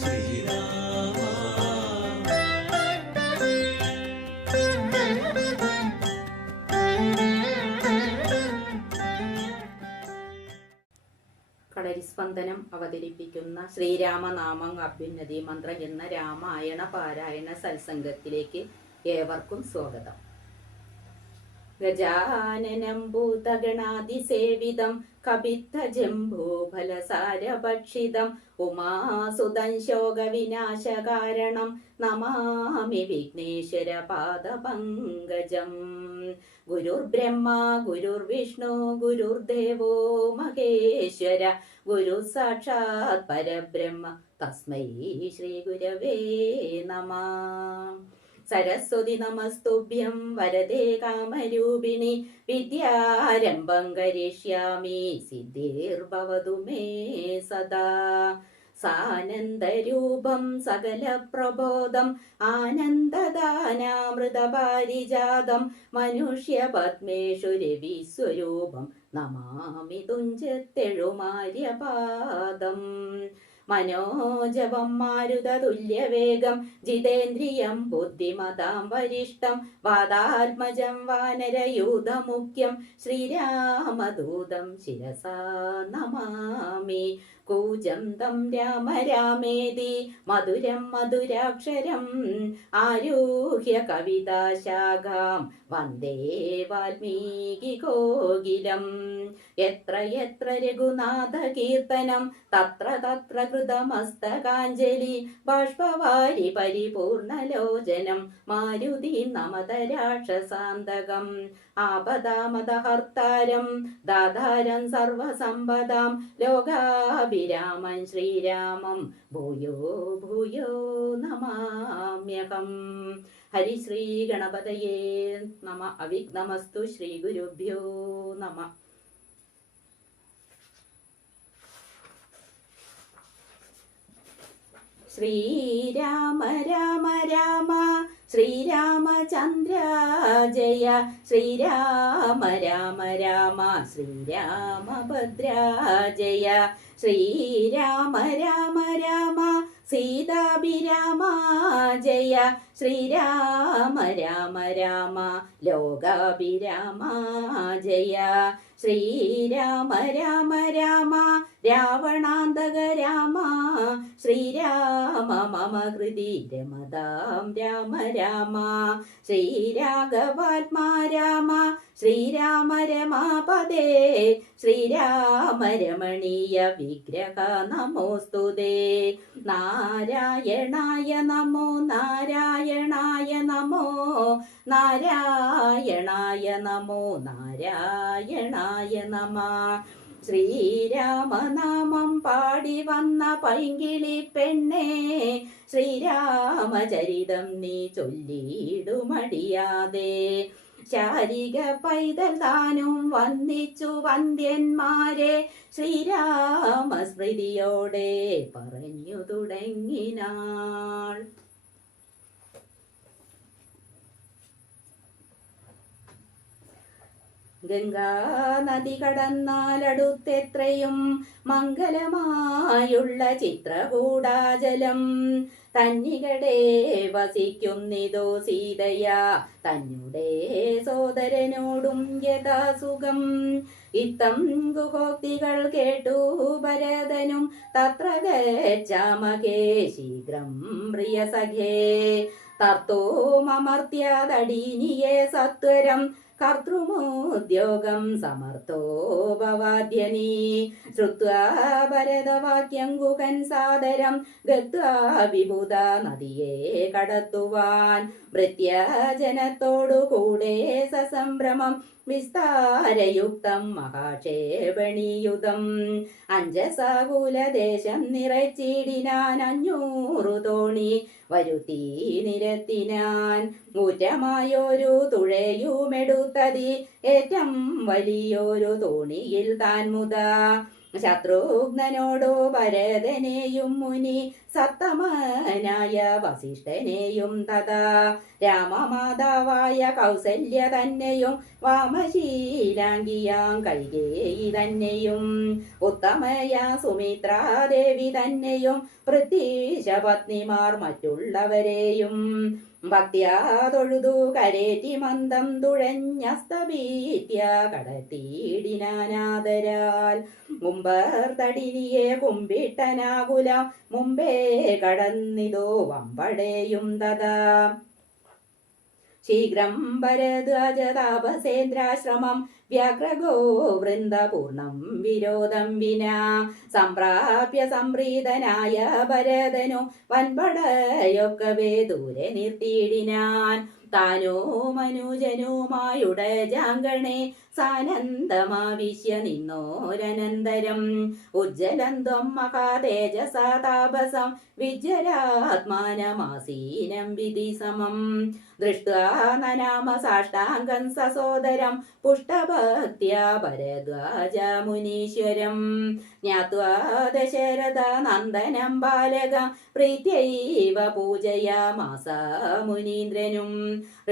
ശ്രീരാമ കളരിസ്പന്ദനം അവതരിപ്പിക്കുന്ന ശ്രീരാമനാമം അഭ്യുന്നതി മന്ത്രം എന്ന രാമായണ പാരായണ സത്സംഗത്തിലേക്ക് ഏവർക്കും സ്വാഗതം. ഗജാനനം ഭൂതഗണാതിസേവിതം കപിത്ത ജംബൂഫലസാരഭക്ഷിതം ഉമാസുതം ശോകവിനാശകാരണം നമാമി വിഘ്നേശ്വര പാദപങ്കജം ഗുരുർബ്രഹ്മ ഗുരുർവിഷ്ണു ഗുരുർദേവോ മഹേശ്വര ഗുരു സാക്ഷാത് പരബ്രഹ്മ സരസ്വതി നമസ്തുഭ്യം വരദേ കാമരൂപിണി വിദ്യാരംഭം കരിഷ്യാമി സിദ്ധിർഭവതു മേ സദാ. സാനന്ദരൂപം സകല പ്രബോധം ആനന്ദദാനാമൃതപാരിജാതം മനുഷ്യപത്മേഷു രവിസ്വരൂപം നമാമി തുഞ്ചത്തെഴുമാര്യപാദം. മനോജവം മാരുതതുല്യവേഗം ജിതേന്ദ്രിയം ബുദ്ധിമതാം വരിഷ്ടം വാദാത്മജം വാനരയൂതമുഖ്യം ശ്രീരാമദൂതം ശിരസാ നമാമി. കൂജം തം രാമ രാമേതി മധുരം മധുരാക്ഷരം ആരൂഹ്യ കവിതാശാഖാം വന്ദേ വാൽമീകി കോകിലം എത്ര എത്ര രഘുനാഥ കീർത്തനം തത്ര തത്ര കൃതമസ്തകാഞ്ജലി ബാഷ്പവാരി പരിപൂർണലോചനം മാരുതി നമത രാക്ഷസാന്തകം ആപദാമദഹർത്താരം ദാധാരം സർവസമ്പദാം ലോകാഭിരാമൻ ശ്രീരാമം. ഭൂയോ ഭൂയോ നമാമ്യഹം. ഹരിശ്രീ ഗണപതയേ നമ. അവിഘ്നമസ്തു ശ്രീ ഗുരുഭ്യോ നമ. ശ്രീരാമ രാമ രാമ. ശ്രീരാമചന്ദ്ര ജയ. ശ്രീരാമ രാമ രാമ ശ്രീരാമഭദ്ര ജയ. ശ്രീരാമ രാമ രാമ സീതാഭിരാമ ജയ. ശ്രീരാമ രാമ രാമ ലോകാഭിരാമ ജയ. ശ്രീരാമ രാമ രാമ രാവണാന്തക രാമ. ശ്രീരാമ മമ കൃതി രമതാം രാമ രാമ. ശ്രീരാഘവാത്മാ രാമ. ശ്രീരാമ രമാപദേ ശ്രീരാമ രമണീയ വിഗ്രഹ നമോസ്തുതേ. നാരായണായ നമോ നാരായണായ നമോ നാരായണായ നമോ നാരായണായ നമ. ശ്രീരാമനാമം പാടി വന്ന പൈങ്കിളി പെണ്ണേ ശ്രീരാമചരിതം നീ ചൊല്ലിയിടുമടിയാതെ. ശാരിക പൈതൽ താനും വന്ദിച്ചു വന്ദ്യന്മാരെ. ശ്രീരാമസ്മൃതിയോടെ പറഞ്ഞു തുടങ്ങിനാൾ. ഗംഗാ നദി കടന്നാലടുത്തെത്രയും മംഗലമായുള്ള ചിത്രകൂടാജലം തന്നികടെ വസിക്കുന്നിതോ സീതയ തന്നുടെ സോദരനോടും യഥാസുഖം. ഇത്തം ഗുഹോക്തികൾ കേട്ടു ഭരതനും തത്ര ഗച്ഛാമകേ ശീഘ്രം പ്രിയ സഖേ തത്തോ സത്വരം കർത്തൃമുദ്യോഗം സമർത്ഥോപവാദ്യനീ. ശ്രുത്വാ ഭരതവാക്യം ഗുഹൻ സാദരം ഗത്വാ വിഭുത നദിയെ കടത്തുവാൻ. ഭൃത്യജനത്തോടു കൂടെ സസംഭ്രമം വിസ്താരയുക്തം മഹാക്ഷേപണിയുതം. അഞ്ചസകുലദേശം നിറച്ചിടിനാൻ അഞ്ഞൂറു തോണി വരുത്തി നിരത്തിനാൻ. ഊറ്റമായൊരു തുഴയുമെടുത്തതി ഏറ്റം വലിയൊരു തോണിയിൽ താൻ മുതാ. ശത്രുഘ്നനോടു ഭരതനെയും മുനി സത്തമനായ വസിഷ്ഠനെയും തഥാ രാമമാതാവായ കൗസല്യ തന്നെയും വാമശീലാംഗിയാം കൈകേയി തന്നെയും ഉത്തമയ സുമിത്രാദേവി തന്നെയും പൃഥ്വീശപത്നിമാർ മറ്റുള്ളവരെയും. ഭക്ത്യാ തൊഴുതു കരേറ്റി മന്ദം തുഴഞ്ഞസ്തഭീത്യ കടത്തിയിടിനാനാദരാൽ മുമ്പർ തടിനിയെ കുമ്പിട്ടനാകുലം. മുമ്പേ കടന്നിതോ വമ്പടേയും തഥാ. ശീഘ്രം ഭരദ്വാജതാപസേന്ദ്രാശ്രമം വ്യാഘ്രഗോ വൃന്ദപൂർണം വിരോധം വിനാ. സംപ്രാപ്യ സംപ്രീതനായ ഭരതനു വൻപടയൊക്കവേ ദൂരെ നിർത്തിയിടിനാൻ. താനോ മനുജനുമായുടെ ജാങ്കണേ സാനന്ദമാവിശ്യ നിന്നോരനന്തരം. ഉജ്ജ്വലന്തം മഹാതേജസ താപസം വിധി സമം. ദൃഷ്ടാനനാമ സാഷ്ടാംഗം സസോദരം പുഷ്ടഭക്ത്യാ ഭരദ്വാജ മുനീശ്വരം. ജ്ഞാത്വാ ദശരഥ നന്ദനം ബാലക പ്രീത്യൈവ പൂജയാമാസ മുനീന്ദ്രനും.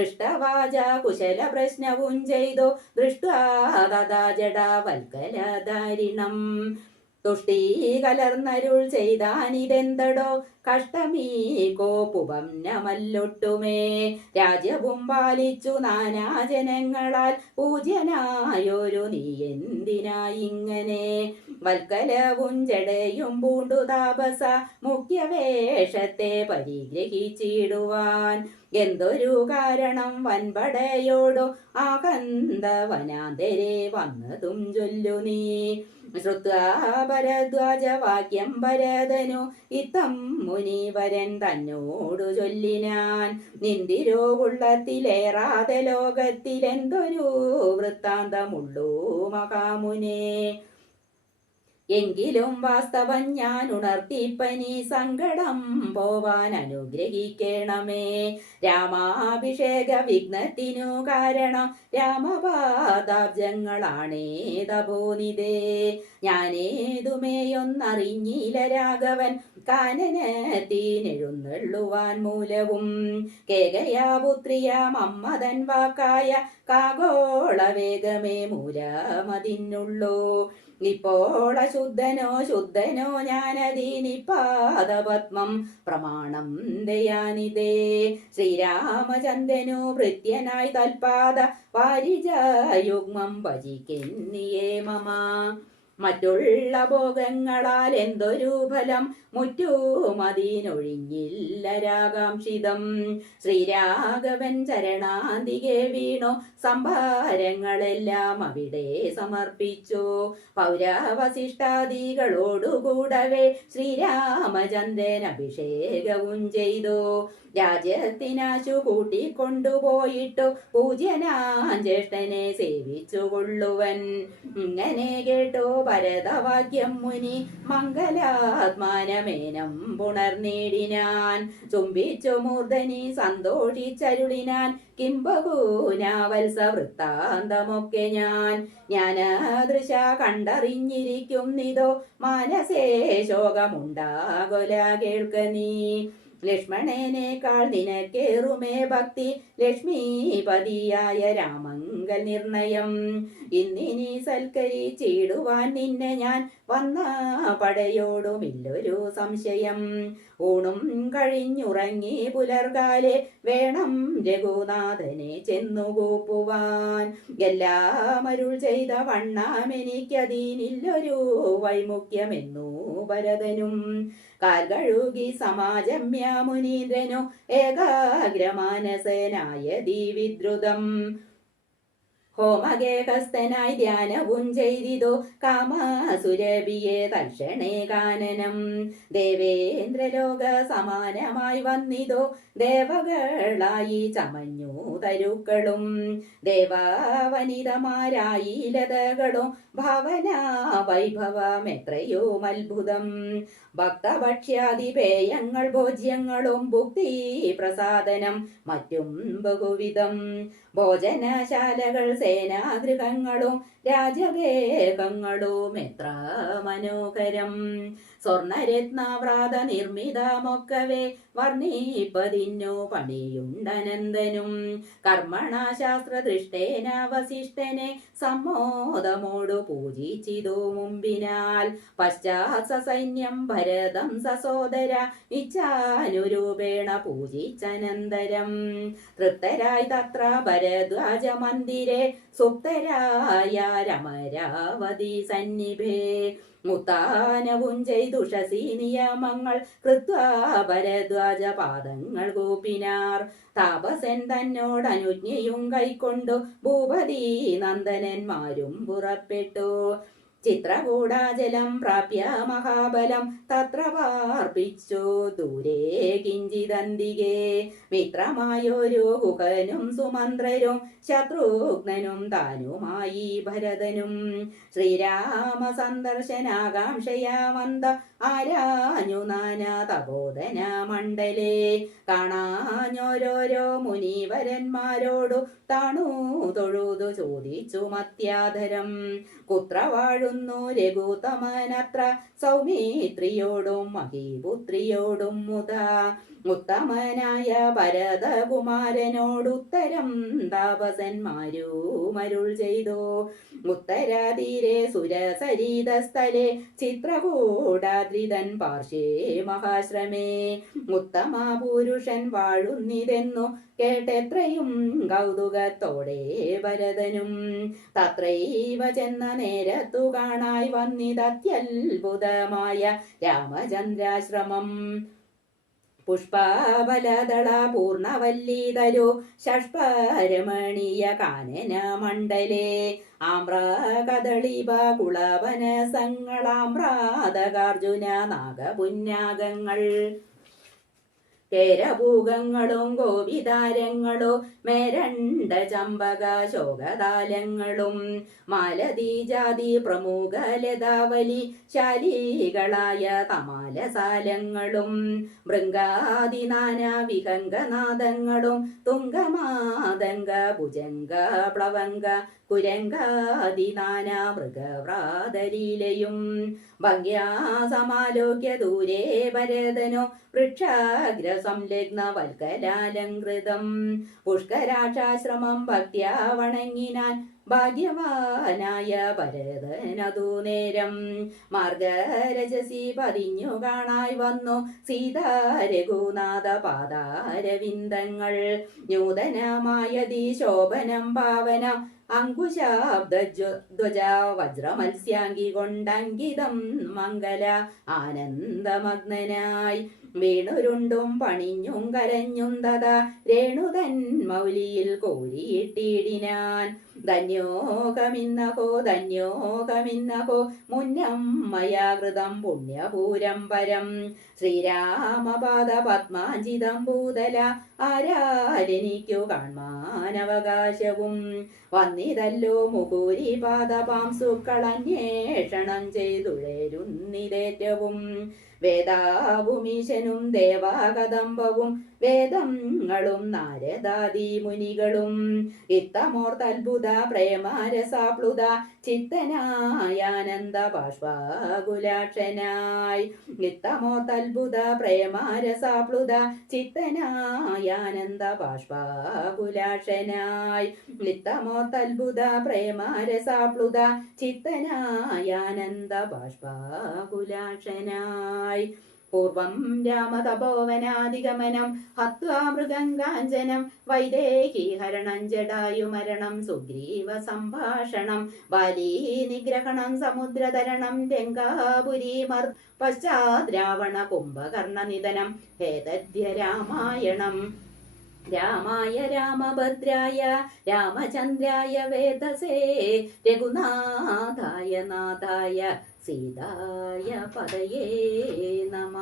ഋഷ്ടവാച കുശല പ്രശ്നവും ചെയ്തു ദൃഷ്ട്വാ തഥാ ജടാവൽക്കലധാരിണം തുഷ്ടീ കലർന്നരുൾ ചെയ്താനിതെന്തടോ? കഷ്ടമീ കോപുപം നമല്ലൊട്ടുമേ. രാജ്യവും പാലിച്ചു നാനാജനങ്ങളാൽ പൂജ്യനായൊരു നീ എന്തിനായിങ്ങനെ? വൽക്കലവും ജടയും പൂണ്ടു താപസ മുഖ്യവേഷത്തെ പരിഗ്രഹിച്ചിടുവാൻ. എന്തൊരു കാരണം വൻപടയോടു ആകന്ത വനാന്തരെ വന്നതും ചൊല്ലു നീ. ശ്രുത്വാ ഭരദ്വാജ വാക്യം ഭരതനു ഇത്തം മുനിവരൻ തന്നോടു ചൊല്ലിനാൻ. നിന്തിരോ ഉള്ളത്തിലേറാതെ ലോകത്തിലെന്തൊരു വൃത്താന്തമുള്ളൂ മഹാമുനേ. എങ്കിലും വാസ്തവം ഞാൻ ഉണർത്തിപ്പനി സങ്കടം പോവാൻ അനുഗ്രഹിക്കണമേ. രാമാഭിഷേക വിഘ്നത്തിനു കാരണം രാമപാദാബ്ജങ്ങളാണേതപോനിതേ ഞാനേതുമേയൊന്നറിഞ്ഞില്ല രാഘവൻ. കാനനത്തിനെഴുന്നള്ളുവാൻ മൂലവും. കേകയാപുത്രിയാം മമ്മതൻ വാക്കായ കാഗോള വേഗമേ ഇപ്പോൾ അശുദ്ധനോ ശുദ്ധനോ ഞാനതീനിപാദപത്മം പ്രമാണം ദയാനിതേ. ശ്രീരാമചന്ദ്രനു ഭൃത്യനായി തൽപാദ വാരിജയുഗ്മം ഭജിക്കുന്നിയേ മമ. മറ്റുള്ള ഭോഗങ്ങളാൽ എന്തൊരു ഫലം? മുറ്റുമതിനൊഴിഞ്ഞില്ല രാകാംക്ഷിതം ശ്രീരാഘവൻ ചരണാന്തികെ വീണോ. സംഭാരങ്ങളെല്ലാം അവിടെ സമർപ്പിച്ചു. പൗരവശിഷ്ടാദികളോടുകൂടവേ ശ്രീരാമചന്ദ്രൻ അഭിഷേകവും ചെയ്തു. രാജ്യത്തിനാശു കൂട്ടിക്കൊണ്ടുപോയിട്ടു പൂജ്യനാ ജ്യേഷ്ഠനെ സേവിച്ചു കൊള്ളുവൻ ഇങ്ങനെ കേട്ടോ ഭരതവാക്യം മുനി മംഗലാത്മാനമേനം പുണർനേടിനാൻ. ചുംബിച്ചു മൂർധനി സന്തോഷിച്ചരുളിനാൻ. കിംബകൂനാവത്സ വൃത്താന്തമൊക്കെ ഞാൻ. ജ്ഞാനദൃശ കണ്ടറിഞ്ഞിരിക്കുന്നിതോ. മനസേ ശോകമുണ്ടാകൊല കേൾക്ക നീ. ലക്ഷ്മണനേക്കാൾ നിനക്കേറുമേ ഭക്തി ലക്ഷ്മീപതിയായ രാമങ്കൽ നിർണയം. ഇന്നിനി സൽക്കരിച്ചിടുവാൻ നിന്നെ ഞാൻ വന്ന പടയോടുമില്ലൊരു സംശയം. ഊണും കഴിഞ്ഞുറങ്ങി പുലർകാലെ വേണം രഘുനാഥനെ ചെന്നുകൂപ്പുവാൻ എല്ലാം അരുൾ ചെയ്ത വണ്ണാമെനിക്കതിനില്ലൊരു വൈമുഖ്യമെന്നു ഭരതനും. കാൽ കഴുകി സമാജമ്യ മുനീന്ദ്രനു ഏകാഗ്രമാനസനായ ദീവിദ്രുതം ഹോമഗേഹസ്ഥനായി ധ്യാനവും ചെയ്തിതോ കാമാസുരഭിയെ തക്ഷണേ കാനനം. ദേവേന്ദ്രലോക സമാനമായി വന്നിതോ ദേവകളായി ചമഞ്ഞു തരുക്കളും. ദേവാവനിതമാരായി ലതകളും ഭാവന വൈഭവം എത്രയോ അത്ഭുതം ഭക്തഭക്ഷ്യാദിപേയങ്ങൾ ഭോജ്യങ്ങളും ഭുക്തി പ്രസാദനം മറ്റും ബഹുവിധം. ഭോജനശാലകൾ സേനാഗൃഹങ്ങളും രാജവേഗങ്ങളും എത്ര മനോഹരം. സ്വർണരത്നാവ്രാത നിർമ്മിതമൊക്കവേ വർണിപ്പതിന്നു പണിയുണ്ടനന്ദനും കർമ്മണാശാസ്ത്ര ദൃഷ്ടേന വസിഷ്ഠനെ സമ്മോദമോടു പൂജിച്ചിതു മുമ്പിനാൽ. പശ്ചാത്ത സൈന്യം ഭരതം സസോദര ഇച്ഛാനുരൂപേണ പൂജിച്ചനന്തരം. തൃപ്തരായി തത്ര ഭരദ്വാജ മന്ദിരെ സുപ്തരായ രമരാവതി സന്നിഭേ മുത്താനവും ചെയ്തുഷസീനിയമങ്ങൾ കൃത്വാപരദ്വാജപാദങ്ങൾ ഗോപിനാർ താപസൻ തന്നോടനുജ്ഞയും കൈക്കൊണ്ടു ഭൂപതി നന്ദനന്മാരും പുറപ്പെട്ടു. ചിത്രകൂടാജലം പ്രാപ്യ മഹാബലം തത്ര പാർപ്പിച്ചു. ദൂരെ കിഞ്ചിതന്തികേ മിത്രമായൊരു ഗുഹനും സുമന്ത്രരും ശത്രുഘ്നനും താനുമായി ഭരതനും. ശ്രീരാമ സന്ദർശനാകാംക്ഷയാ വന്ത ആരാഞ്ഞു നാന തപോധന മണ്ഡലേ? കാണാഞ്ഞോരോരോ മുനിവരന്മാരോടു താണു തൊഴുതു ചോദിച്ചു മത്യാധരം. കുത്ര വാഴുന്നു രഘുതമനത്ര സൗമിത്രിയോടും മഹീപുത്രിയോടും മുത. ഉത്തമനായ ഭരതകുമാരനോടുത്തരം താപസന്മാരും മരുൾ ചെയ്തു. ഉത്തരാതീരെ സുരസരീതസ്ഥലെ ചിത്രകൂടാദ്രിതൻ പാർശ്വേ മഹാശ്രമേ. ഉത്തമ പുരുഷൻ വാഴുന്നിതെന്നു കേട്ടെത്രയും കൗതുകത്തോടെ ഭരതനും. തത്രൈവ ചെന്ന നേരത്തു കാണായി വന്നിതത്യത്ഭുതമായ രാമചന്ദ്രാശ്രമം. പുഷ്പബലദള പൂർണവല്ലീതരു ഷഷ്പരമണീയ കാനന മണ്ഡലേ. ആമ്ര കദളിപ കുളവന സങ്ങളാമ്രാതകാർജുന നാഗപുന്യാഗങ്ങൾ കേരഭൂഗങ്ങളും ഗോപിതാരങ്ങളും മേരണ്ട ചമ്പക ശോകതാലങ്ങളും മാലതി ജാതി പ്രമുഖ ലതാവലി ശാലികളായ തമാലസാലങ്ങളും മൃംഗാദി നാനാ വിഹംഗനാദങ്ങളും ഭുജംഗ പ്ലവംഗ കുരങ്കാദി നാനാ മൃഗവ്രാതലീലയും ഭംഗ്യാസമാലോക്യ ദൂരെ ഭരതനോ വൃക്ഷാഗ്ര സംലഗ്ന വൽക്കലാലങ്കൃതം പുഷ്കരാക്ഷാശ്രമം ഭക്ത്യാ വണങ്ങിനാൻ ഭാഗ്യവാനായ ഭരതനതു നേരം. മാർഗരജസി പതിഞ്ഞു കാണായി വന്നു സീതാ രഘുനാഥ പാദാരവിന്ദങ്ങൾ. നൂതനമായതി ശോഭനം പാവനം അങ്കുശാബ്ദ വജ്രമത്സ്യാങ്കി കൊണ്ടങ്കിതം മംഗല ആനന്ദമഗ്നനായി വീണുരുണ്ടും പണിഞ്ഞും കരഞ്ഞും തഥാ രേണുതൻ മൗലിയിൽ കോരിയിട്ടിടിനാൻ. ധന്യോകമിന്നഹോ ധന്യോകമിന്നഹോ മുന്നം മയാകൃതം പുണ്യപൂരം പരം ശ്രീരാമപാദ പത്മാഞ്ചിതം ഭൂതല ആരാലെനിക്കു കാൺമാനവകാശവും. വന്നിതല്ലോ മുകൂരി പാദപാംസുക്കളന്വേഷണം ചെയ്തുഴരുന്നിതേറ്റവും. വേദാവുമീശനും ദേവാകദംബവും വേദങ്ങളും നാരദാദി മുനികളും ഇത്തമോർത്തത്ഭുത പ്രേമാരസാപ്ലുത ചിത്തനായാനന്ദ ബാഷ്പാകുലാക്ഷനായി ഇത്തമോർത്തത്ഭുത പ്രേമാരസാപ്ലുത ചിത്തനായാനന്ദ ബാഷ്പാകുലാക്ഷനായി ഇത്തമോർത്തത്ഭുത പ്രേമാരസാപ്ലുത ചിത്തനായാനന്ദ ബാഷ്പാകുലാക്ഷനായി പൂർവം രാമതപോവനാധിഗമനം ഹത്വാ ഹരണം ജടായുമരണം സുഗ്രീവ സംഭാഷണം ബാലീ നിഗ്രഹണം സമുദ്രതരണം രംഗാപുരീമർ പശ്ചാത് രാവണ കുംഭകർണ നിധനം ഹേതദ്യ രാമായണം. രാമായ രാമഭദ്രായ രാമചന്ദ്രായ വേദസേ രഘുനാഥായ നാഥായ സീതായ പദയേ നമ